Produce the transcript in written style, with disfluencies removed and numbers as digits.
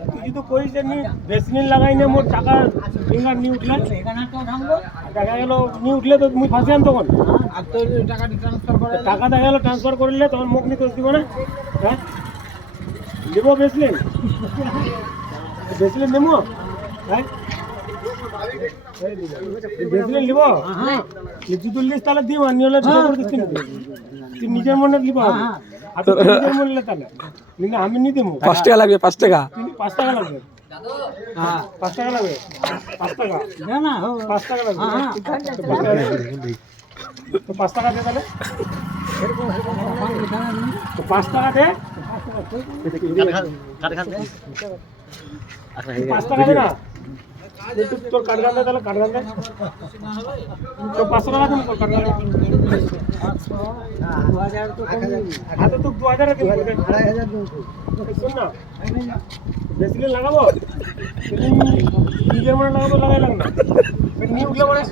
তুই যদি কইস যে ভ্যাসলিন লাগাই নে মোর টাকা ফিঙ্গার নিয়ে উঠলে দেখা গেল নিয়ে উঠলে তো মুই ফাঁসি আন তখন আর তোর টাকাটা ট্রান্সফার করে টাকা দেখা গেল ট্রান্সফার করলে তখন মুখ নিতে দিব না হ্যাঁ দেবো ভ্যাসলিন ভ্যাসলিন নেবো হ্যাঁ ভ্যাসলিন নিব যদি তুললিস তাহলে দিব আর নিয়ে ছোট করে দিচ্ছি তুই নিজের মনে নিব আর তুই নিজের মনে নিলে তাহলে কিন্তু আমি নিয়ে দেবো 5 টাকা লাগবে 5 টাকা 5 টাকা লাগবে হ্যাঁ 5 টাকা লাগবে 5 টাকা না না 5 টাকা লাগবে তো 5 টাকা দে তাহলে তো 5 টাকা দে 5 টাকা দে না তোর কাটগান দে তাহলে কাটগান দে তো 500 টাকা দিন তোর কাটগান হাতে তো 2000 দিন 2500 শোন না বেশি লাগাবো নিজের মনে লাগাবো লাগাই লাগ না নিয়ে উঠলে পরে